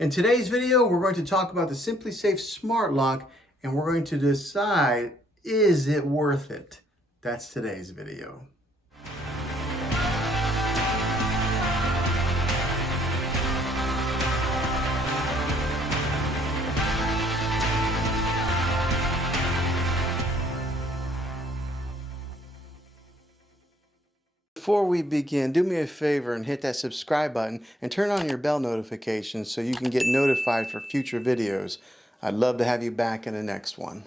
In today's video, we're going to talk about the Simplisafe Smart Lock, and we're going to decide, is it worth it? That's today's video. Before we begin, do me a favor and hit that subscribe button and turn on your bell notifications so you can get notified for future videos. I'd love to have you back in the next one.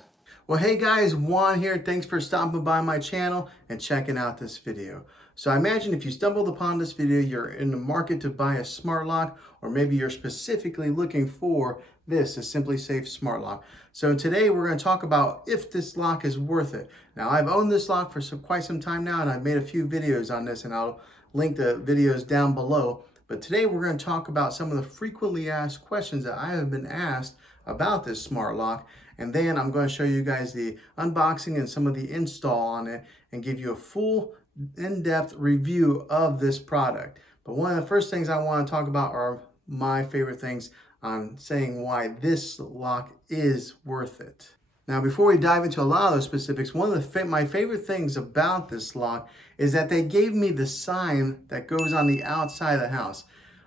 Well, hey guys, Juan here. Thanks for stopping by my channel and checking out this video. So I imagine if you stumbled upon this video, you're in the market to buy a smart lock, or maybe you're specifically looking for this, a Simplisafe Smart Lock. So today we're going to talk about if this lock is worth it. Now, I've owned this lock for quite some time now, and I've made a few videos on this, and I'll link the videos down below. But today we're going to talk about some of the frequently asked questions that I have been asked about this smart lock. And then I'm going to show you guys the unboxing and some of the install on it and give you a full in-depth review of this product. But one of the first things I want to talk about are my favorite things on saying why this lock is worth it. Now, before we dive into a lot of those specifics, one of my favorite things about this lock is that they gave me the sign that goes on the outside of the house.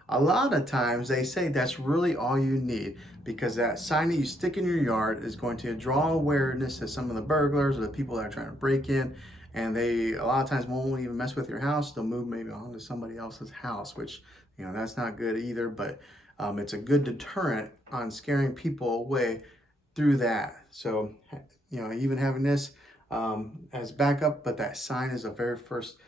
A lot of times they say that's really all you need, because that sign that you stick in your yard is going to draw awareness to some of the burglars or the people that are trying to break in, and they a lot of times won't even mess with your house. They'll move maybe onto somebody else's house, which, you know, that's not good either, but it's a good deterrent on scaring people away through that. So, you know, even having this as backup, but that sign is the very first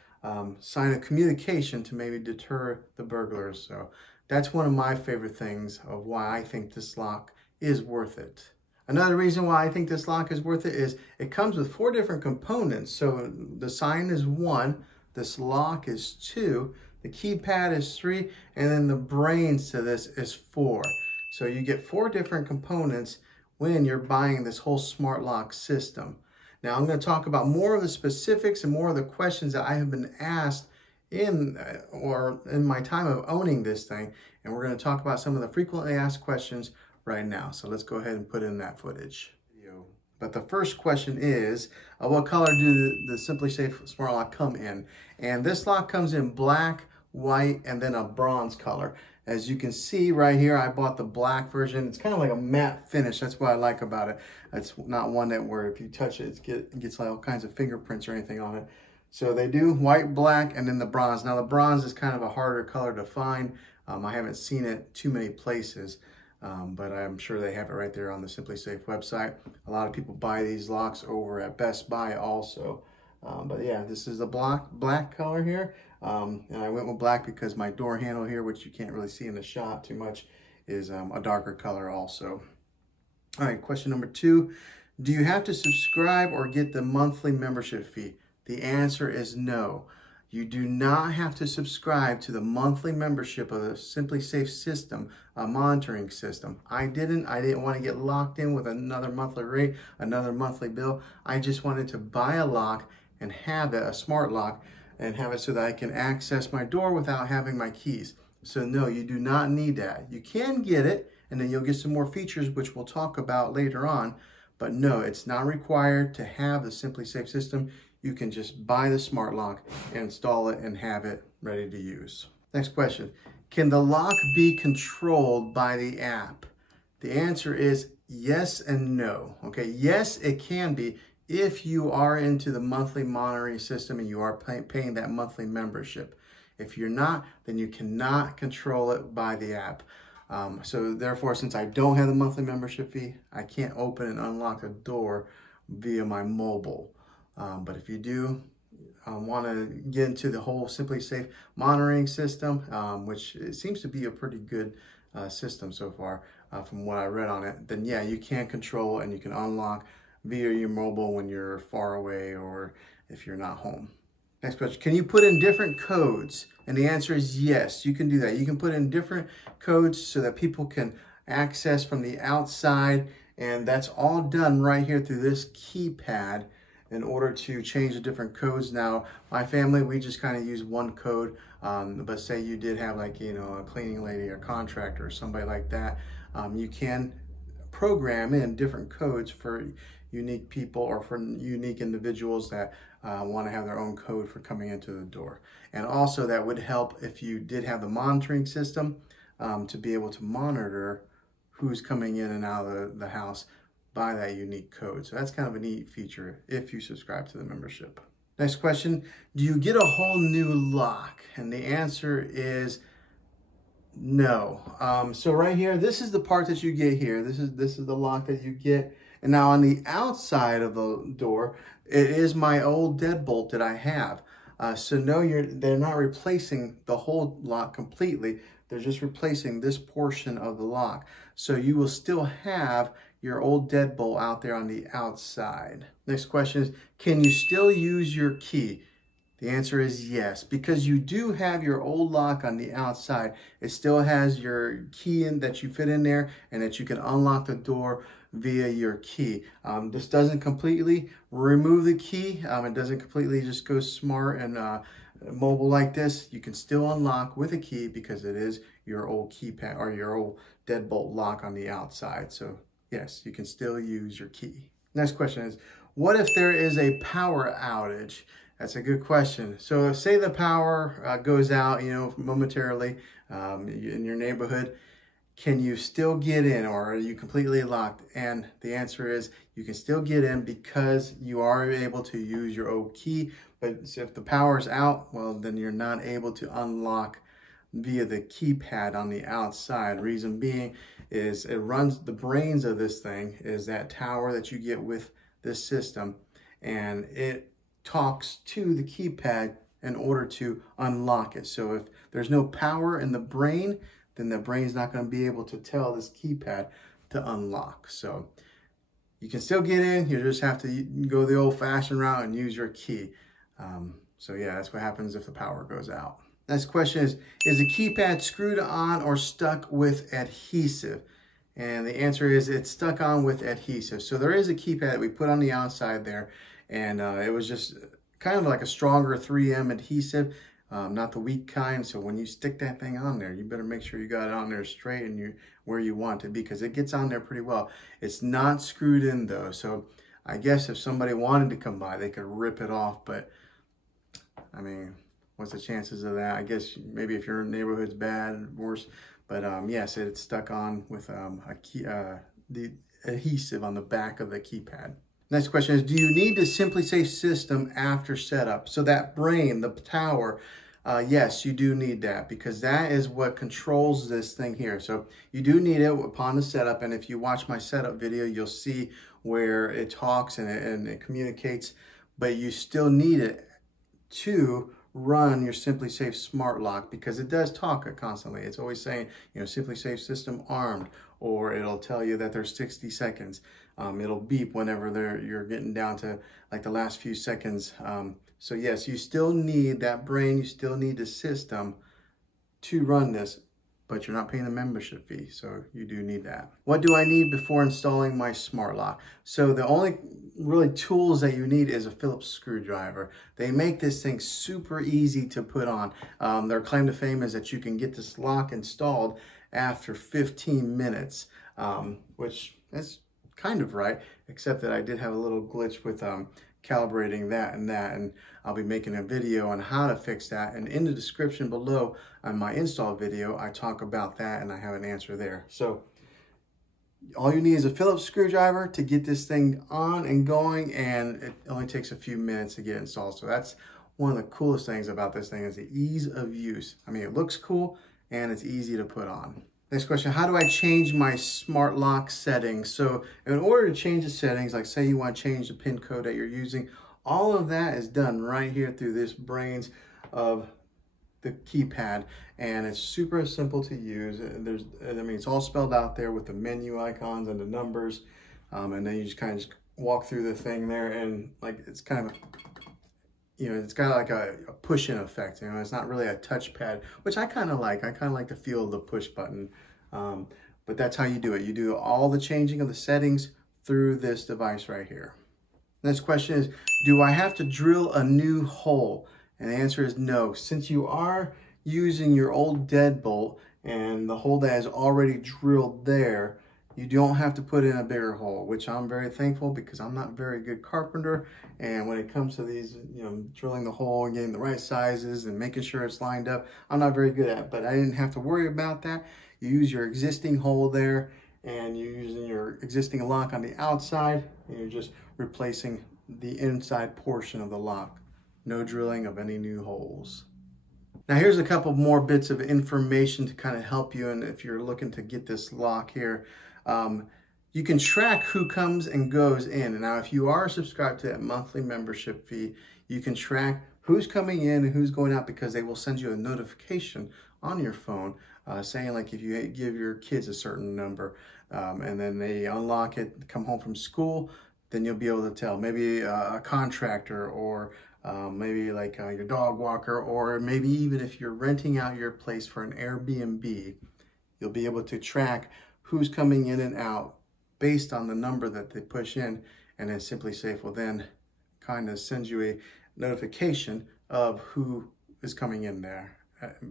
sign of communication to maybe deter the burglars. So that's one of my favorite things of why I think this lock is worth it. Another reason why I think this lock is worth it is it comes with 4 different components. So the sign is 1, this lock is 2, the keypad is 3, and then the brains to this is 4. So you get 4 different components when you're buying this whole smart lock system. Now I'm going to talk about more of the specifics and more of the questions that I have been asked in my time of owning this thing, and we're going to talk about some of the frequently asked questions right now. So let's go ahead and put in that footage. But the first question is, what color do the Simplisafe Smart Lock come in? And this lock comes in black, white, and then a bronze color. As you can see right here, I bought the black version. It's kind of like a matte finish. That's what I like about it. It's not one that where if you touch it, it gets like all kinds of fingerprints or anything on it. So they do white, black, and then the bronze. Now the bronze is kind of a harder color to find. I haven't seen it too many places, but I'm sure they have it right there on the Simplisafe website. A lot of people buy these locks over at Best Buy also. But yeah, this is the black color here. And I went with black because my door handle here, which you can't really see in the shot too much, is a darker color also. All right, question number 2. Do you have to subscribe or get the monthly membership fee? The answer is no. You do not have to subscribe to the monthly membership of the Simplisafe system, a monitoring system. I didn't want to get locked in with another monthly rate, another monthly bill. I just wanted to buy a lock and have it, a smart lock, and have it so that I can access my door without having my keys. So no, you do not need that. You can get it, and then you'll get some more features, which we'll talk about later on. But no, it's not required to have the Simplisafe system. You can just buy the smart lock, install it, and have it ready to use. Next question. Can the lock be controlled by the app? The answer is yes and no. Okay, yes, it can be if you are into the monthly monitoring system and you are paying that monthly membership. If you're not, then you cannot control it by the app. So therefore, since I don't have the monthly membership fee, I can't open and unlock a door via my mobile. But if you do want to get into the whole Simplisafe monitoring system, which it seems to be a pretty good system so far from what I read on it, then yeah, you can control and you can unlock via your mobile when you're far away or if you're not home. Next question, can you put in different codes? And the answer is yes, you can do that. You can put in different codes so that people can access from the outside, and that's all done right here through this keypad. in order to change the different codes. Now, my family, we just kind of use one code, but say you did have like, you know, a cleaning lady or contractor or somebody like that, you can program in different codes for unique people or for unique individuals that want to have their own code for coming into the door. And also that would help if you did have the monitoring system to be able to monitor who's coming in and out of the house by that unique code. So that's kind of a neat feature if you subscribe to the membership. Next question, do you get a whole new lock? And the answer is no. So right here, this is the part that you get here. This is the lock that you get. And now on the outside of the door, it is my old deadbolt that I have. So no, they're not replacing the whole lock completely. They're just replacing this portion of the lock. So you will still have your old deadbolt out there on the outside. Next question is, can you still use your key? The answer is yes, because you do have your old lock on the outside. It still has your key in that you fit in there and that you can unlock the door via your key. This doesn't completely remove the key. It doesn't completely just go smart and mobile like this. You can still unlock with a key because it is your old keypad or your old deadbolt lock on the outside. So yes, you can still use your key. Next question is, what if there is a power outage? That's a good question. So if, say the power goes out, you know, momentarily in your neighborhood, can you still get in, or are you completely locked? And the answer is you can still get in because you are able to use your old key. But if the power is out, well, then you're not able to unlock via the keypad on the outside. Reason being is it runs, the brains of this thing is that tower that you get with this system, and it talks to the keypad in order to unlock it. So if there's no power in the brain, then the brain's not going to be able to tell this keypad to unlock. So you can still get in, you just have to go the old-fashioned route and use your key. So yeah, that's what happens if the power goes out. Next question is the keypad screwed on or stuck with adhesive? And the answer is it's stuck on with adhesive. So there is a keypad that we put on the outside there, and it was just kind of like a stronger 3M adhesive, not the weak kind. So when you stick that thing on there, you better make sure you got it on there straight and where you want it, because it gets on there pretty well. It's not screwed in though. So I guess if somebody wanted to come by, they could rip it off. But I mean, what's the chances of that? I guess maybe if your neighborhood's bad, worse. But yes, it's stuck on with the adhesive on the back of the keypad. Next question is, do you need the Simplisafe system after setup? So that brain, the tower, yes, you do need that, because that is what controls this thing here. So you do need it upon the setup. And if you watch my setup video, you'll see where it talks and it communicates, but you still need it to run your Simplisafe Smart Lock, because it does talk constantly. It's always saying, you know, Simplisafe system armed, or it'll tell you that there's 60 seconds. It'll beep whenever you're getting down to like the last few seconds. So yes, you still need that brain, you still need the system to run this, but you're not paying the membership fee, so you do need that. What do I need before installing my smart lock? So the only really tools that you need is a Phillips screwdriver. They make this thing super easy to put on. Their claim to fame is that you can get this lock installed after 15 minutes, which is kind of right, except that I did have a little glitch with calibrating that, and I'll be making a video on how to fix that, and in the description below on my install video I talk about that, and I have an answer there. So all you need is a Phillips screwdriver to get this thing on and going, and it only takes a few minutes to get installed. So that's one of the coolest things about this thing, is the ease of use. I mean, it looks cool and it's easy to put on. Next question, how do I change my smart lock settings? So in order to change the settings, like say you want to change the PIN code that you're using, all of that is done right here through this brains of the keypad, and it's super simple to use. It's all spelled out there with the menu icons and the numbers, and then you just kind of walk through the thing there, and like it's kind of, you know, it's got like a push-in effect. You know, it's not really a touchpad, which I kind of like. I kind of like the feel of the push button. But that's how you do it. You do all the changing of the settings through this device right here. Next question is, do I have to drill a new hole? And the answer is no. Since you are using your old deadbolt and the hole that is already drilled there, you don't have to put in a bigger hole, which I'm very thankful because I'm not a very good carpenter. And when it comes to these, drilling the hole and getting the right sizes and making sure it's lined up, I'm not very good at it, but I didn't have to worry about that. You use your existing hole there and you're using your existing lock on the outside and you're just replacing the inside portion of the lock. No drilling of any new holes. Now here's a couple more bits of information to kind of help you, and if you're looking to get this lock here, you can track who comes and goes in. And now if you are subscribed to that monthly membership fee, you can track who's coming in and who's going out, because they will send you a notification on your phone saying, like, if you give your kids a certain number and then they unlock it, come home from school, then you'll be able to tell maybe a contractor, or maybe like your dog walker, or maybe even if you're renting out your place for an Airbnb, you'll be able to track who's coming in and out based on the number that they push in. And then Simplisafe will then kind of send you a notification of who is coming in there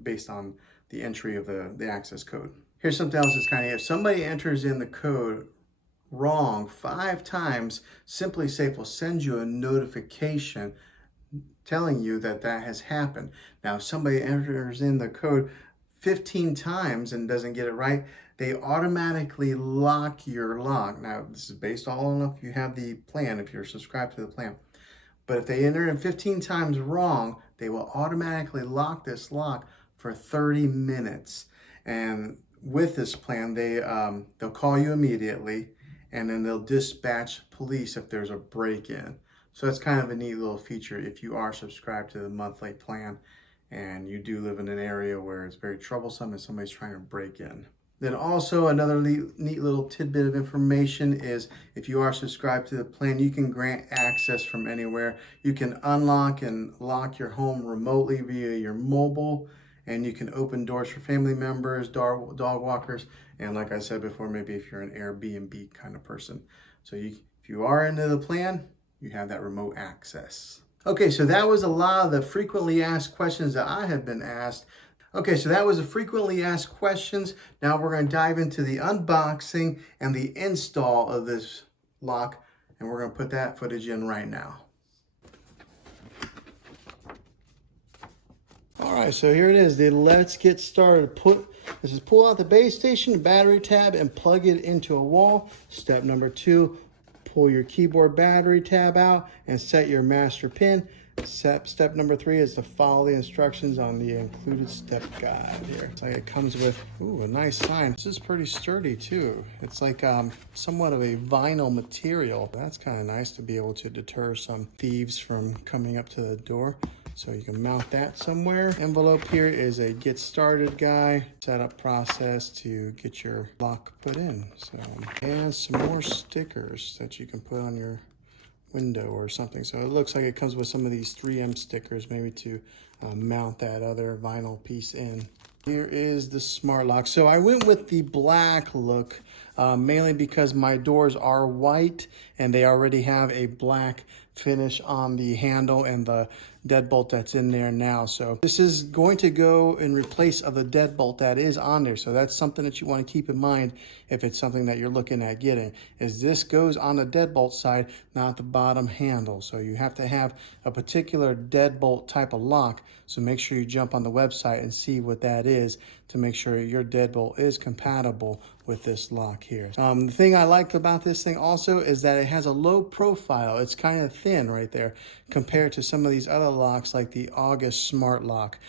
based on the entry of the access code. Here's something else that's kind of, if somebody enters in the code wrong 5 times, Simplisafe will send you a notification telling you that that has happened. Now, if somebody enters in the code 15 times and doesn't get it right, they automatically lock your lock. Now, this is based all on if you have the plan, if you're subscribed to the plan. But if they enter in 15 times wrong, they will automatically lock this lock for 30 minutes. And with this plan, they'll call you immediately, and then they'll dispatch police if there's a break-in. So that's kind of a neat little feature if you are subscribed to the monthly plan and you do live in an area where it's very troublesome and somebody's trying to break in. Then also another neat little tidbit of information is, if you are subscribed to the plan, you can grant access from anywhere. You can unlock and lock your home remotely via your mobile, and you can open doors for family members, dog walkers, and like I said before, maybe if you're an Airbnb kind of person. So if you are into the plan, you have that remote access. Okay, so that was a lot of the frequently asked questions that I have been asked. Okay, so that was the frequently asked questions. Now we're going to dive into the unboxing and the install of this lock, and we're going to put that footage in right now. All right, so here it is. Let's get started. This is pull out the base station, battery tab, and plug it into a wall. Step number 2, pull your keyboard battery tab out and set your master pin. Step number 3 is to follow the instructions on the included step guide here. It's like it comes with, a nice sign. This is pretty sturdy too. It's like somewhat of a vinyl material. That's kind of nice to be able to deter some thieves from coming up to the door. So you can mount that somewhere. Envelope here is a get started guide, setup process to get your lock put in. So, and some more stickers that you can put on your window or something. So it looks like it comes with some of these 3M stickers, maybe to mount that other vinyl piece in. Here is the smart lock. So I went with the black look, mainly because my doors are white and they already have a black finish on the handle and the deadbolt that's in there now. So this is going to go in replace of the deadbolt that is on there. So that's something that you want to keep in mind if it's something that you're looking at getting, is this goes on the deadbolt side, not the bottom handle. So you have to have a particular deadbolt type of lock. So make sure you jump on the website and see what that is to make sure your deadbolt is compatible with this lock here. The thing I liked about this thing also is that it has a low profile. It's kind of thin right there compared to some of these other locks like the August Smart Lock.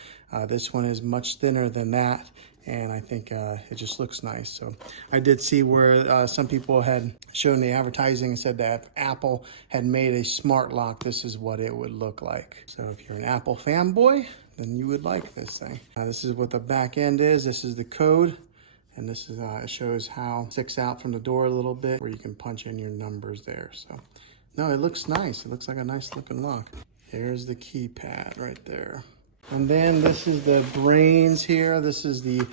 This one is much thinner than that, and I think it just looks nice. So I did see where some people had shown the advertising and said that if Apple had made a smart lock, this is what it would look like. So if you're an Apple fanboy, then you would like this thing. This is what the back end is. This is the code. And this is it shows how it sticks out from the door a little bit, where you can punch in your numbers there. So no, it looks nice. It looks like a nice looking lock. Here's the keypad right there. And then this is the brains here. This is the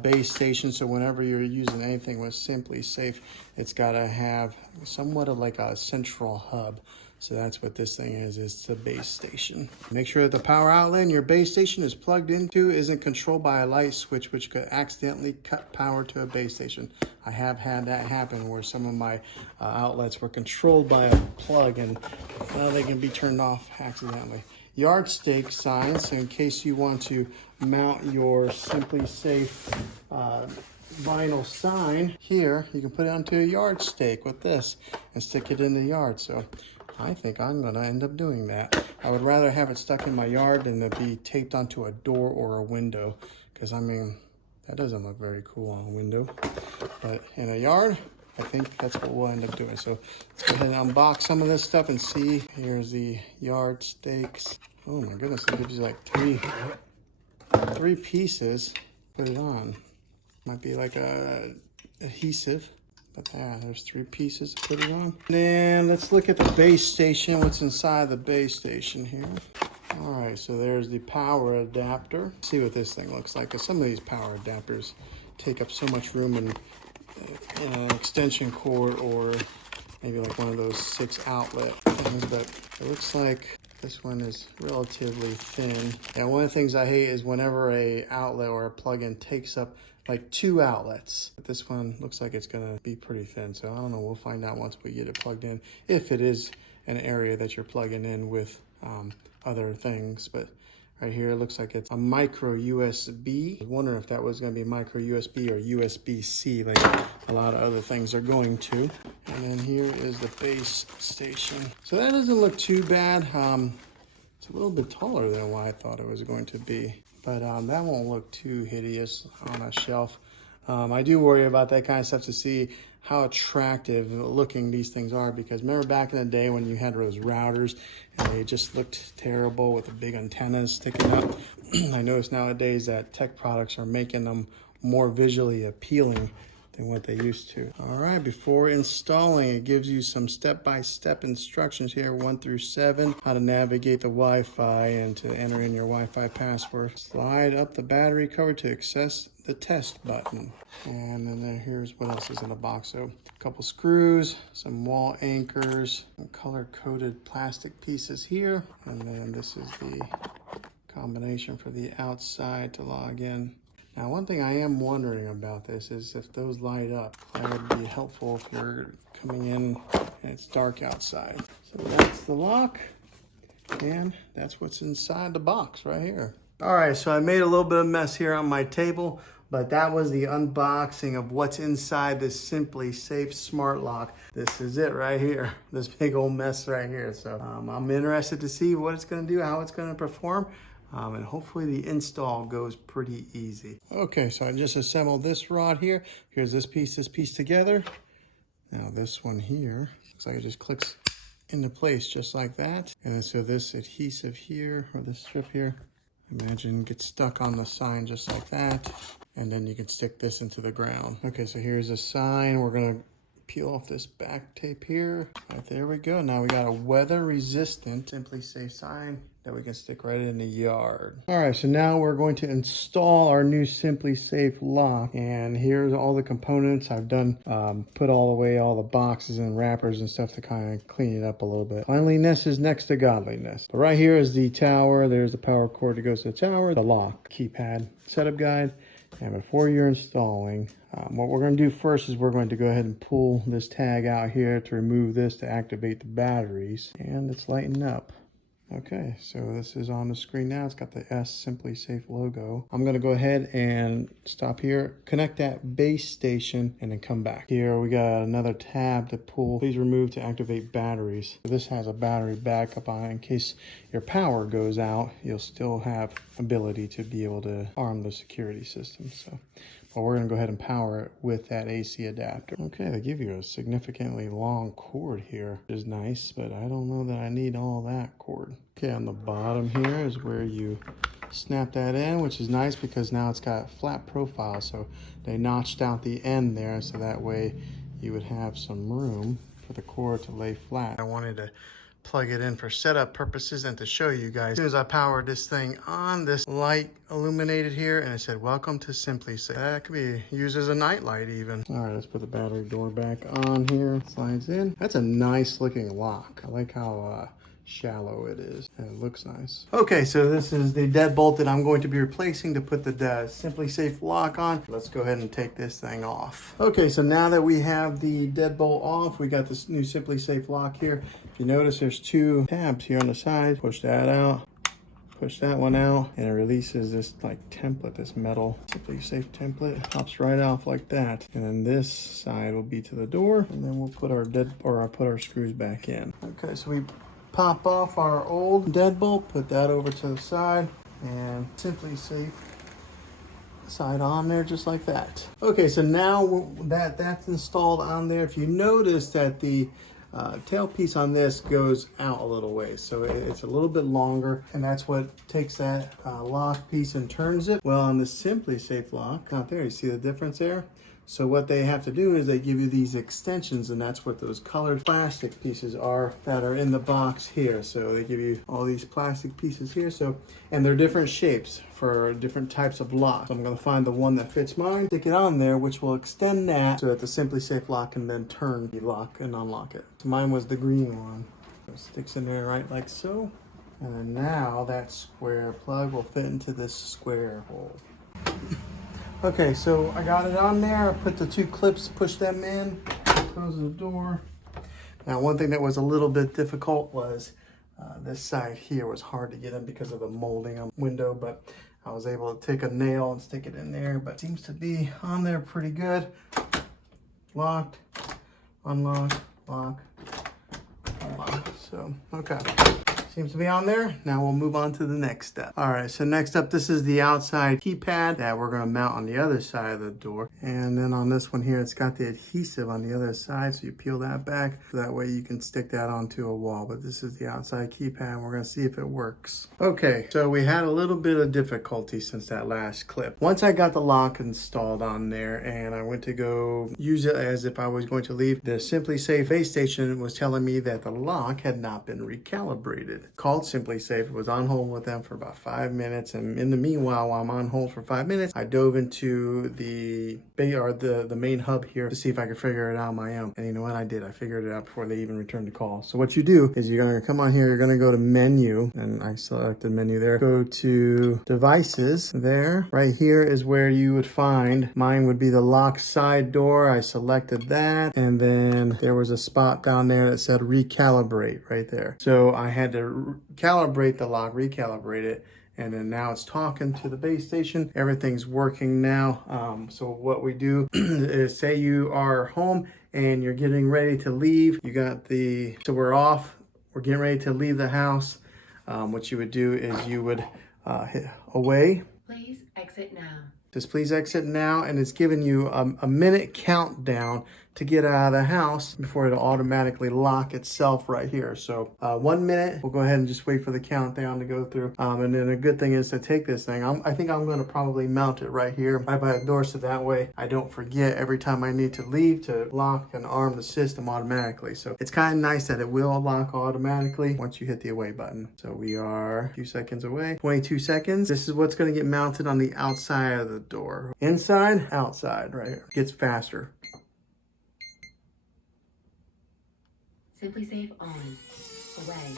base station. So whenever you're using anything with Simplisafe, it's got to have somewhat of like a central hub. So that's what this thing is. It's the base station. Make sure that the power outlet in your base station is plugged into isn't controlled by a light switch, which could accidentally cut power to a base station. I have had that happen where some of my outlets were controlled by a plug, and now they can be turned off accidentally. Yardstick signs, so in case you want to mount your Simplisafe vinyl sign here, you can put it onto a yardstick with this and stick it in the yard. So I think I'm gonna end up doing that. I would rather have it stuck in my yard than to be taped onto a door or a window, because I mean, that doesn't look very cool on a window. But in a yard, I think that's what we'll end up doing. So let's go ahead and unbox some of this stuff and see. Here's the yardsticks. Oh my goodness, it gives you like three pieces. Put it on. Might be like a adhesive, but yeah, there's 3 pieces to put it on. And then let's look at the base station, what's inside the base station here. All right, so there's the power adapter. Let's see what this thing looks like, because some of these power adapters take up so much room in an extension cord, or maybe like one of those 6 outlet things, but it looks like this one is relatively thin. And one of the things I hate is whenever a outlet or a plug-in takes up like 2 outlets. But this one looks like it's gonna be pretty thin, so I don't know, we'll find out once we get it plugged in, if it is an area that you're plugging in with other things. But right here, it looks like it's a micro USB. I was wondering if that was gonna be micro USB or USB-C, like a lot of other things are going to. And then here is the base station. So that doesn't look too bad. It's a little bit taller than what I thought it was going to be, but that won't look too hideous on a shelf. I do worry about that kind of stuff to see how attractive looking these things are, because remember back in the day when you had those routers and they just looked terrible with the big antennas sticking up. I notice nowadays that tech products are making them more visually appealing than what they used to. All right, before installing, it gives you some step-by-step instructions here, 1 through 7, how to navigate the Wi-Fi and to enter in your Wi-Fi password. Slide up the battery cover to access the test button. And then here's what else is in the box. So a couple screws, some wall anchors, some color-coded plastic pieces here. And then this is the combination for the outside to log in. Now, one thing I am wondering about this is if those light up. That would be helpful if you're coming in and it's dark outside. So that's the lock, and that's what's inside the box right here. All right, so I made a little bit of mess here on my table, but that was the unboxing of what's inside this Simplisafe Smart Lock. This is it right here, this big old mess right here. So I'm interested to see what it's gonna do, how it's gonna perform. And hopefully the install goes pretty easy. Okay, so I just assembled this rod here. Here's this piece together. Now this one here, looks like it just clicks into place just like that. And then so this adhesive here, or this strip here, imagine gets stuck on the sign just like that. And then you can stick this into the ground. Okay, so here's a sign. We're gonna peel off this back tape here. Right, there we go. Now we got a weather resistant Simplisafe sign that we can stick right in the yard. All right, so now we're going to install our new Simplisafe lock. And here's all the components. I've done, put all away all the boxes and wrappers and stuff to kind of clean it up a little bit. Cleanliness is next to godliness. But right here is the tower. There's the power cord that goes to the tower, the lock, keypad, setup guide. And before you're installing, what we're going to do first is we're going to go ahead and pull this tag out here to remove this to activate the batteries. And it's lighting up. Okay, so this is on the screen now. It's got the S Simplisafe logo. I'm going to go ahead and stop here, connect that base station, and then come back. Here we got another tab to pull. Please remove to activate batteries. This has a battery backup on it in case your power goes out. You'll still have ability to be able to arm the security system. So, but we're going to go ahead and power it with that AC adapter. Okay, they give you a significantly long cord here, which is nice, but I don't know that I need all that cord. Okay, on the bottom here is where you snap that in, which is nice because now it's got flat profile. So they notched out the end there, so that way you would have some room for the cord to lay flat. I wanted to plug it in for setup purposes and to show you guys. As soon as I powered this thing on, this light illuminated here and it said, welcome to Simplisafe. That could be used as a night light even. All right, let's put the battery door back on here. Slides in. That's a nice looking lock. I like how shallow it is and it looks nice. Okay, so this is the deadbolt that I'm going to be replacing to put the Simplisafe lock on. Let's go ahead and take this thing off. Okay, so now that we have the deadbolt off, we got this new Simplisafe lock here. If you notice, there's two tabs here on the side. Push that out, push that one out, and it releases this like template, this metal Simplisafe template. Pops right off like that. And then this side will be to the door, and then we'll put our put our screws back in. Okay, so we pop off our old deadbolt, put that over to the side, and Simplisafe side on there just like that. Okay, so now that's installed on there. If you notice that the tailpiece on this goes out a little ways, so it's a little bit longer, and that's what takes that lock piece and turns it. Well, on the Simplisafe lock out there, you see the difference there? So what they have to do is they give you these extensions, and that's what those colored plastic pieces are that are in the box here. So they give you all these plastic pieces here. So, and they're different shapes for different types of locks. So I'm going to find the one that fits mine, stick it on there, which will extend that so that the Simplisafe lock can then turn the lock and unlock it. So mine was the green one. So it sticks in there right like so. And then now that square plug will fit into this square hole. Okay, so I got it on there. I put the two clips, push them in, close the door. Now, one thing that was a little bit difficult was this side here was hard to get in because of the molding on the window, but I was able to take a nail and stick it in there, but it seems to be on there pretty good. Locked, unlocked, lock, unlock. So, okay. Seems to be on there. Now we'll move on to the next step. All right, so next up, this is the outside keypad that we're gonna mount on the other side of the door. And then on this one here, it's got the adhesive on the other side, so you peel that back. So that way you can stick that onto a wall. But this is the outside keypad, and we're gonna see if it works. Okay, so we had a little bit of difficulty since that last clip. Once I got the lock installed on there and I went to go use it as if I was going to leave, the Simplisafe base station was telling me that the lock had not been recalibrated. Called Simplisafe, was on hold with them for about 5 minutes, and in the meanwhile, while I'm on hold for 5 minutes, I dove into the main hub here to see if I could figure it out on my own. And you know what I did? I figured it out before they even returned the call. So what you do is you're gonna come on here, you're gonna go to menu, and I selected menu there. Go to devices there. Right here is where you would find, mine would be the lock side door. I selected that, and then there was a spot down there that said recalibrate right there. So I had to calibrate the lock, recalibrate it, and then now it's talking to the base station. Everything's working now. So what we do is, say you are home and you're getting ready to leave. So we're off, we're getting ready to leave the house. What you would do is you would hit away. Please exit now. Just please exit now, and it's giving you a minute countdown to get out of the house before it'll automatically lock itself right here. So 1 minute, we'll go ahead and just wait for the countdown to go through. And then a good thing is to take this thing, I think I'm gonna probably mount it right here, right by the door, so that way I don't forget every time I need to leave to lock and arm the system automatically. So it's kind of nice that it will lock automatically once you hit the away button. So we are a few seconds away, 22 seconds. This is what's gonna get mounted on the outside of the door. Inside, outside, right here. Gets faster. Simplisafe on. Away.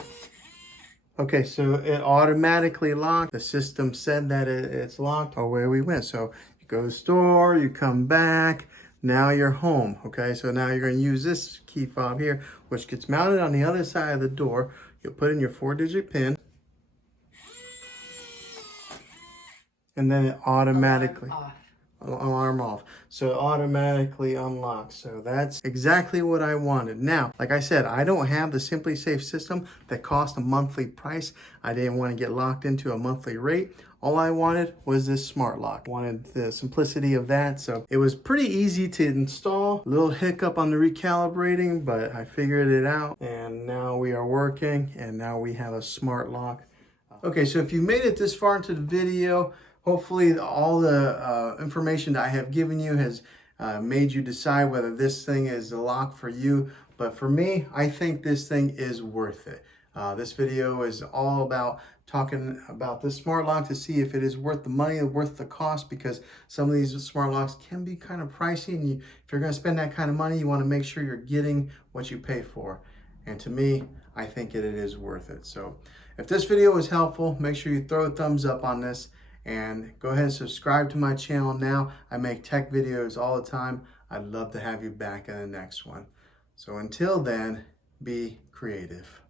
Okay, so it automatically locked. The system said that it's locked. Away we went. So you go to the store, you come back, now you're home. Okay, so now you're going to use this key fob here, which gets mounted on the other side of the door. You'll put in your 4-digit PIN. And then it automatically... Alarm off. So it automatically unlocks. So that's exactly what I wanted. Now, like I said, I don't have the Simplisafe system that costs a monthly price. I didn't want to get locked into a monthly rate. All I wanted was this smart lock. I wanted the simplicity of that. So it was pretty easy to install. A little hiccup on the recalibrating, but I figured it out. And now we are working, and now we have a smart lock. Okay, so if you made it this far into the video, hopefully all the information that I have given you has made you decide whether this thing is the lock for you. But for me, I think this thing is worth it. This video is all about talking about this smart lock to see if it is worth the money and worth the cost, because some of these smart locks can be kind of pricey, and if you're going to spend that kind of money, you want to make sure you're getting what you pay for. And to me, I think it is worth it. So if this video was helpful, make sure you throw a thumbs up on this and go ahead and subscribe to my channel now. I make tech videos all the time. I'd love to have you back in the next one. So until then, be creative.